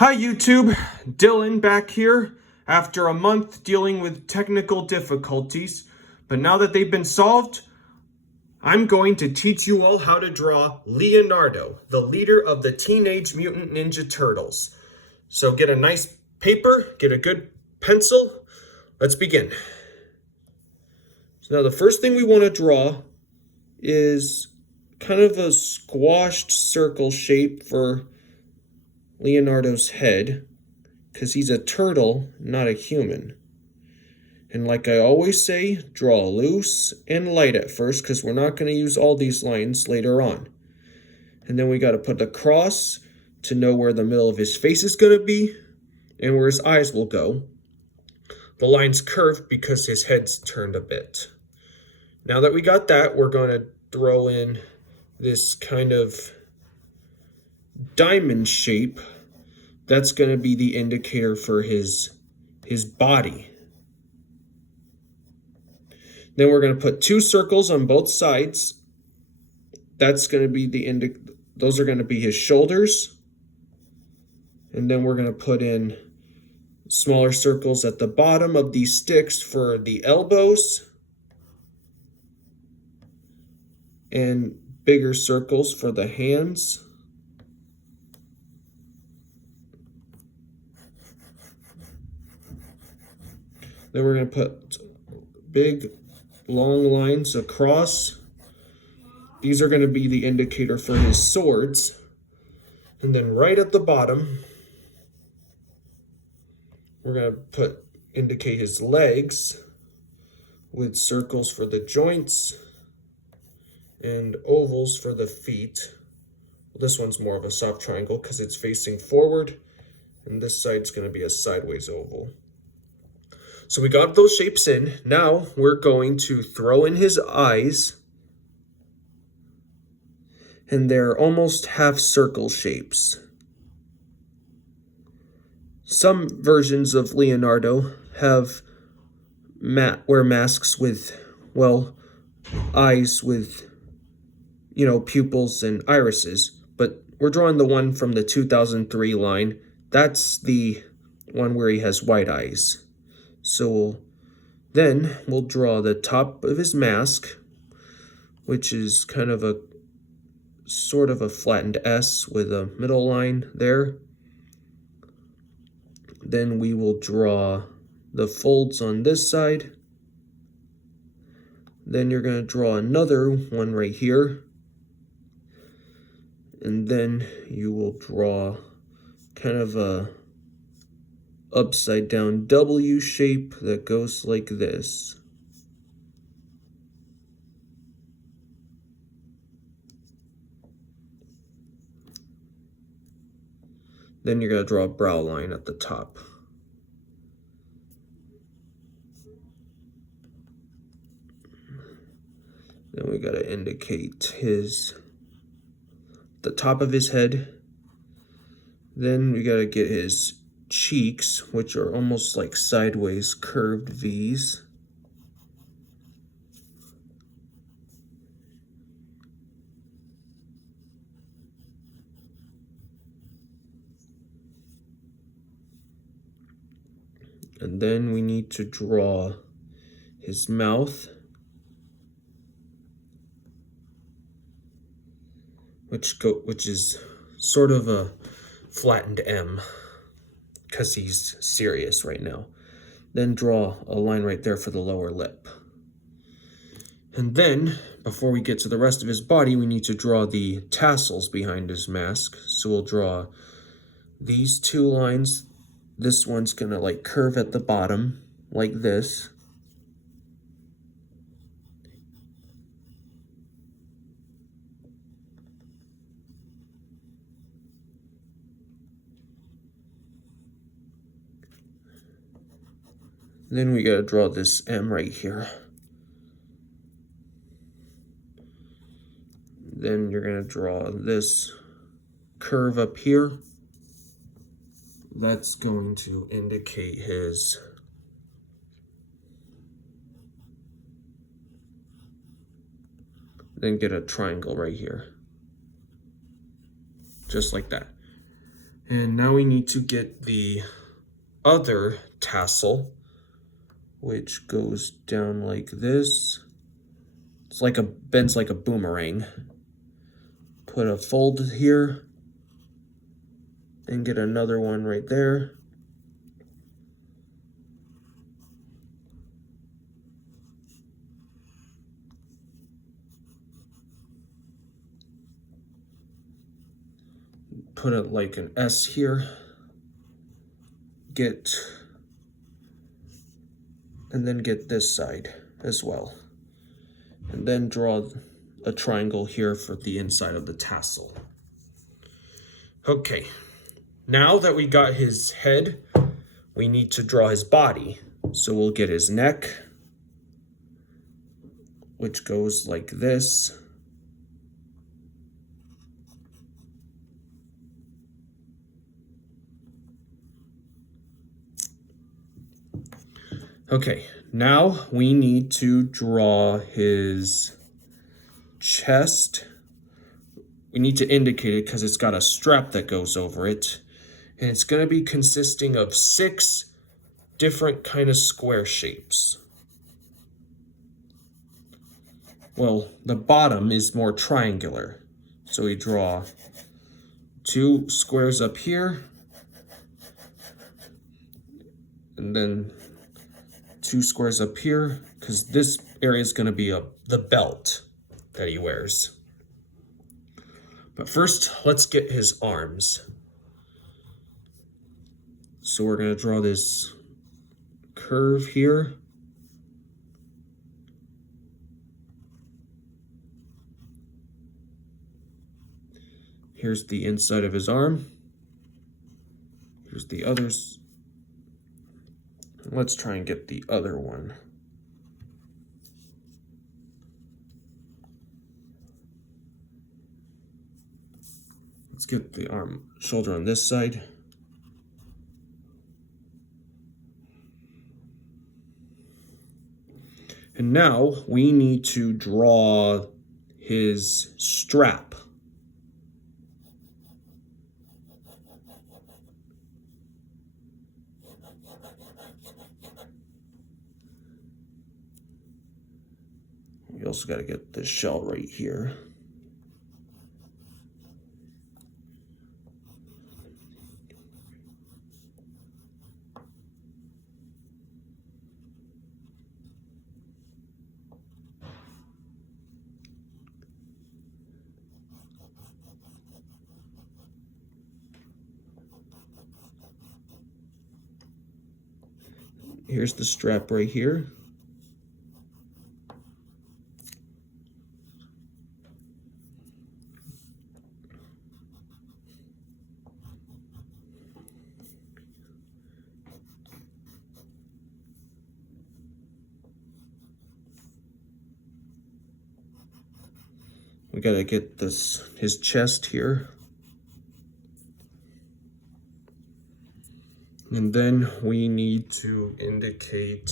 Hi YouTube, Dylan back here after a month dealing with technical difficulties, but now that they've been solved, I'm going to teach you all how to draw Leonardo, the leader of the Teenage Mutant Ninja Turtles. So get a nice paper, get a good pencil, let's begin. So now the first thing we want to draw is kind of a squashed circle shape for Leonardo's head, because he's a turtle, not a human. And like I always say, draw loose and light at first, because we're not going to use all these lines later on. And then we got to put the cross to know where the middle of his face is going to be and where his eyes will go. The line's curved because his head's turned a bit. Now that we got that, we're going to throw in this kind of diamond shape. That's going to be the indicator for his body. Then we're going to put two circles on both sides. That's going to be those are going to be his shoulders. And then we're going to put in smaller circles at the bottom of these sticks for the elbows. And bigger circles for the hands. Then we're going to put big, long lines across. These are going to be the indicator for his swords. And then right at the bottom, we're going to indicate his legs with circles for the joints and ovals for the feet. This one's more of a soft triangle because it's facing forward, and this side's going to be a sideways oval. So we got those shapes in. Now we're going to throw in his eyes. And they're almost half circle shapes. Some versions of Leonardo wear masks with, eyes with, pupils and irises. But we're drawing the one from the 2003 line. That's the one where he has white eyes. So then we'll draw the top of his mask, which is kind of a sort of a flattened S with a middle line there. Then we will draw the folds on this side. Then you're going to draw another one right here. And then you will draw kind of a upside down W shape that goes like this. Then you're going to draw a brow line at the top. Then we got to indicate the top of his head. Then we got to get his cheeks, which are almost like sideways curved V's. And then we need to draw his mouth, which is sort of a flattened M, because he's serious right now. Then draw a line right there for the lower lip. And then, before we get to the rest of his body, we need to draw the tassels behind his mask. So we'll draw these two lines. This one's gonna curve at the bottom, like this. Then we gotta draw this M right here. Then you're gonna draw this curve up here. That's going to indicate his then get a triangle right here. Just like that. And now we need to get the other tassel, which goes down like this. It's like bends like a boomerang. Put a fold here and get another one right there. Put it like an S here. And then get this side as well. And then draw a triangle here for the inside of the tassel. Okay, now that we got his head, we need to draw his body. So we'll get his neck, which goes like this. Okay, now we need to draw his chest. We need to indicate it because it's got a strap that goes over it. And it's going to be consisting of 6 different kind of square shapes. Well, the bottom is more triangular. So we draw 2 squares up here. And then 2 squares up here, because this area is going to be the belt that he wears. But first, let's get his arms. So we're going to draw this curve here. Here's the inside of his arm. Here's the others. Let's try and get the other one. Let's get the shoulder on this side. And now we need to draw his strap. We also got to get the shell right here. Here's the strap right here. We gotta get his chest here. And then we need to indicate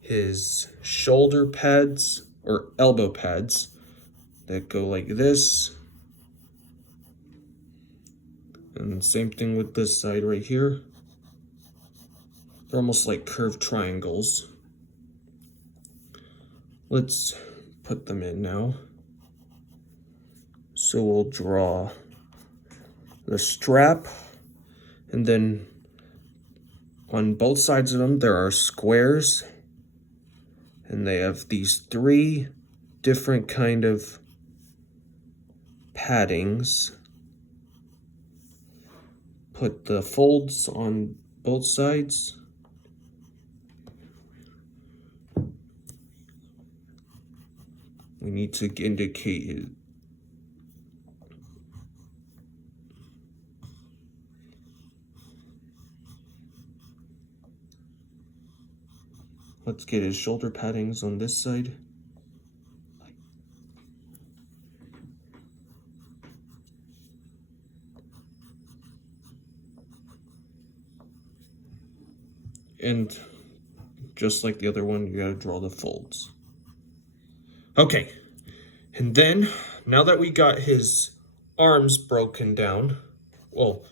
his shoulder pads or elbow pads that go like this. And same thing with this side right here. They're almost like curved triangles. Let's put them in now. So we'll draw the strap, and then on both sides of them there are squares, and they have these 3 different kind of paddings. Put the folds on both sides. We need to indicate it. Let's get his shoulder paddings on this side. And just like the other one, you gotta draw the folds. Okay, and then now that we got his arms broken down, well,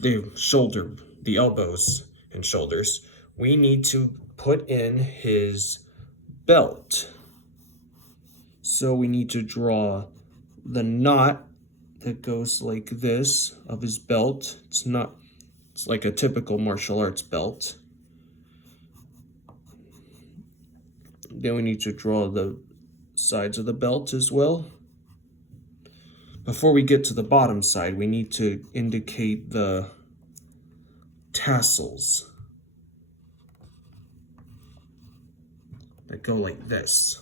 the elbows and shoulders, we need to put in his belt. So we need to draw the knot that goes like this of his belt. It's like a typical martial arts belt. Then we need to draw the sides of the belt as well. Before we get to the bottom side, we need to indicate the tassels that go like this.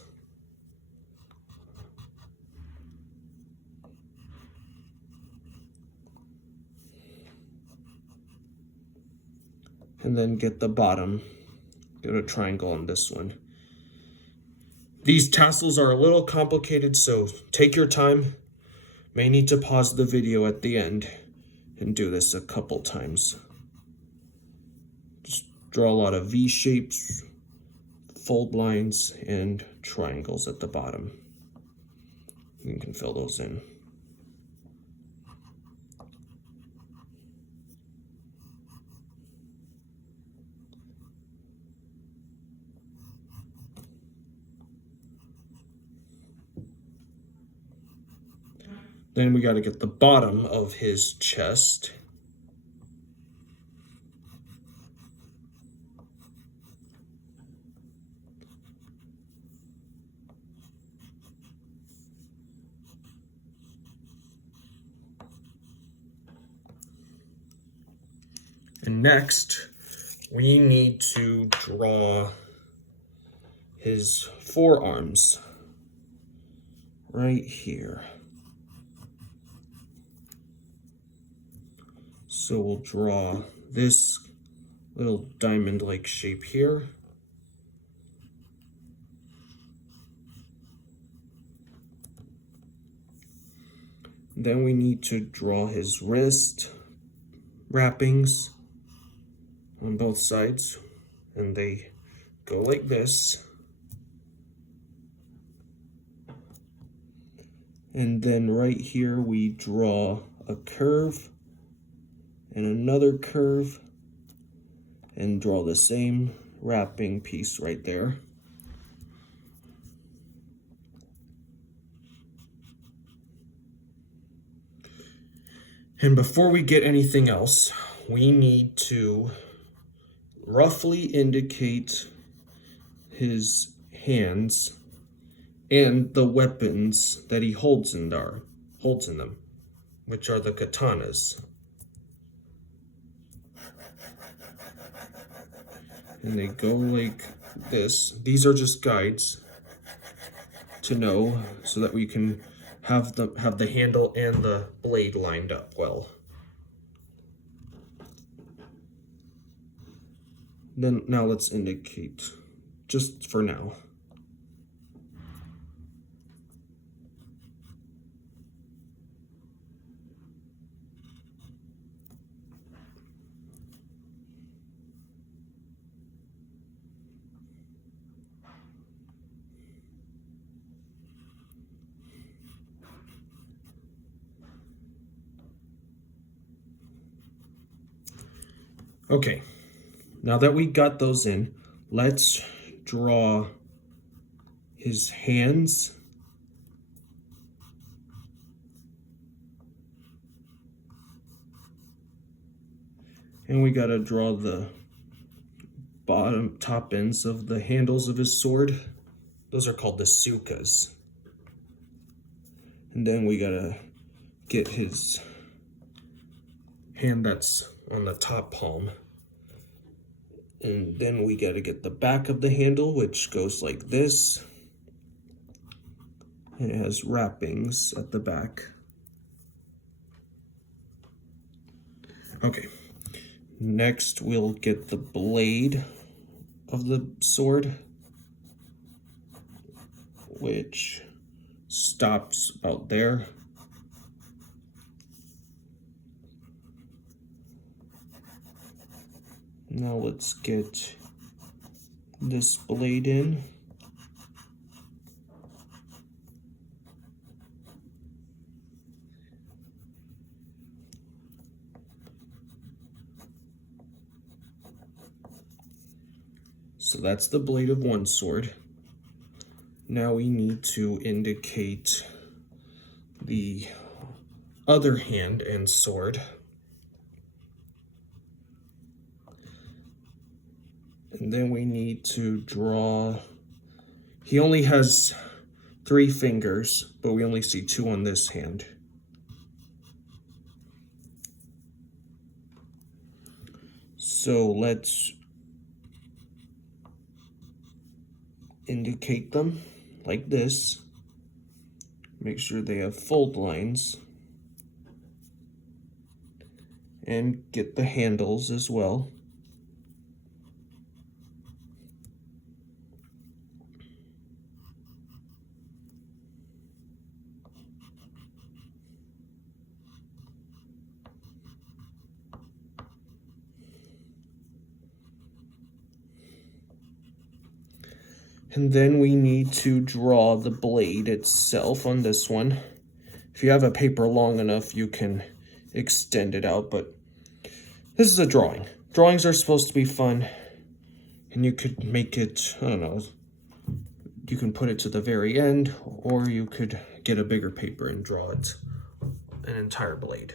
And then get the bottom, get a triangle on this one. These tassels are a little complicated, so take your time. May need to pause the video at the end and do this a couple times. Just draw a lot of V shapes, fold lines, and triangles at the bottom. You can fill those in. Then we got to get the bottom of his chest. And next, we need to draw his forearms right here. So we'll draw this little diamond-like shape here. Then we need to draw his wrist wrappings on both sides, and they go like this. And then right here we draw a curve and another curve and draw the same wrapping piece right there. And before we get anything else, we need to roughly indicate his hands and the weapons that he holds in them, which are the katanas. And they go like this. These are just guides to know so that we can have the handle and the blade lined up well. Then now let's indicate, just for now. Okay, now that we got those in, let's draw his hands. And we gotta draw the top ends of the handles of his sword. Those are called the sukas. And then we gotta get his hand that's on the top palm. And then we gotta get the back of the handle, which goes like this. And it has wrappings at the back. Okay, next we'll get the blade of the sword, which stops about there. Now let's get this blade in. So that's the blade of one sword. Now we need to indicate the other hand and sword. And then we need to draw, he only has 3 fingers, but we only see 2 on this hand. So let's indicate them like this. Make sure they have fold lines. And get the handles as well. And then we need to draw the blade itself on this one. If you have a paper long enough, you can extend it out, but this is a drawing. Drawings are supposed to be fun, and you could make it, I don't know, you can put it to the very end, or you could get a bigger paper and draw it, an entire blade.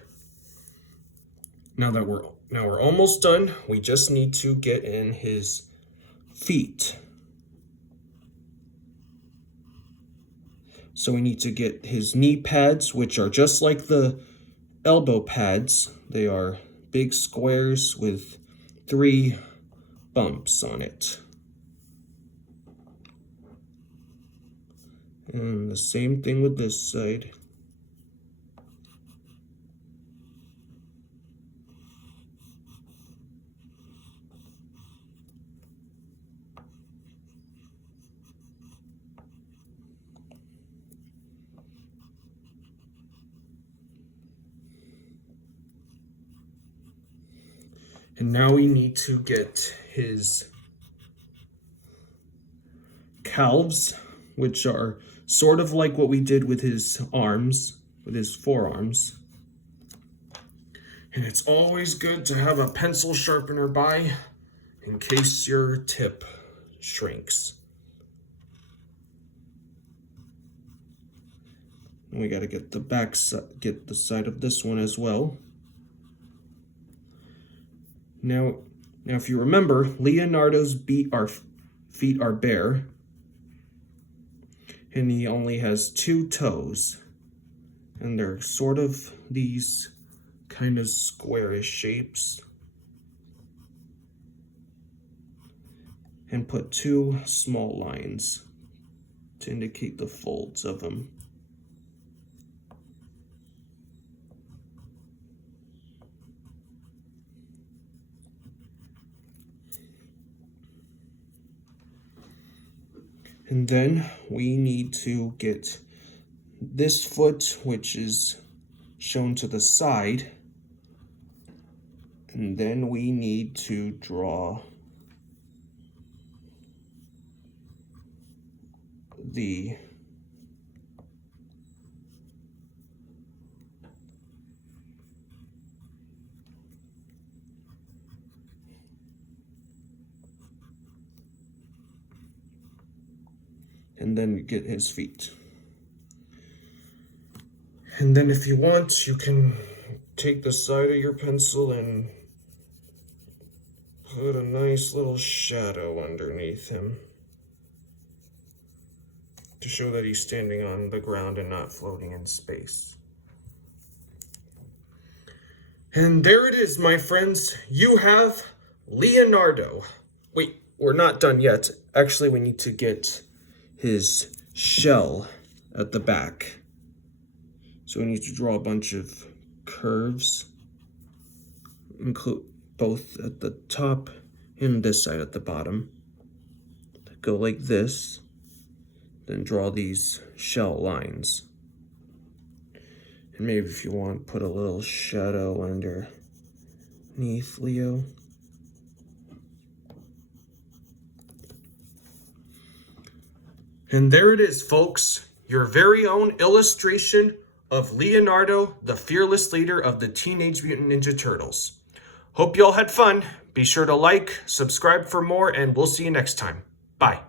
Now we're almost done. We just need to get in his feet. So we need to get his knee pads, which are just like the elbow pads. They are big squares with 3 bumps on it. And the same thing with this side. And now we need to get his calves, which are sort of like what we did with his arms, with his forearms. And it's always good to have a pencil sharpener by in case your tip shrinks. And we got to get the back side, get the side of this one as well. Now if you remember, Leonardo's feet are bare, and he only has 2 toes, and they're sort of these kind of squarish shapes. And put 2 small lines to indicate the folds of them. And then we need to get this foot, which is shown to the side. And then we need to draw the and then get his feet. And then if you want, you can take the side of your pencil and put a nice little shadow underneath him to show that he's standing on the ground and not floating in space. And there it is, my friends. You have Leonardo. Wait, we're not done yet. Actually, we need to get his shell at the back. So we need to draw a bunch of curves, include both at the top and this side at the bottom. Go like this, then draw these shell lines. And maybe if you want, put a little shadow underneath Leo. And there it is, folks, your very own illustration of Leonardo, the fearless leader of the Teenage Mutant Ninja Turtles. Hope y'all had fun. Be sure to like, subscribe for more, and we'll see you next time. Bye.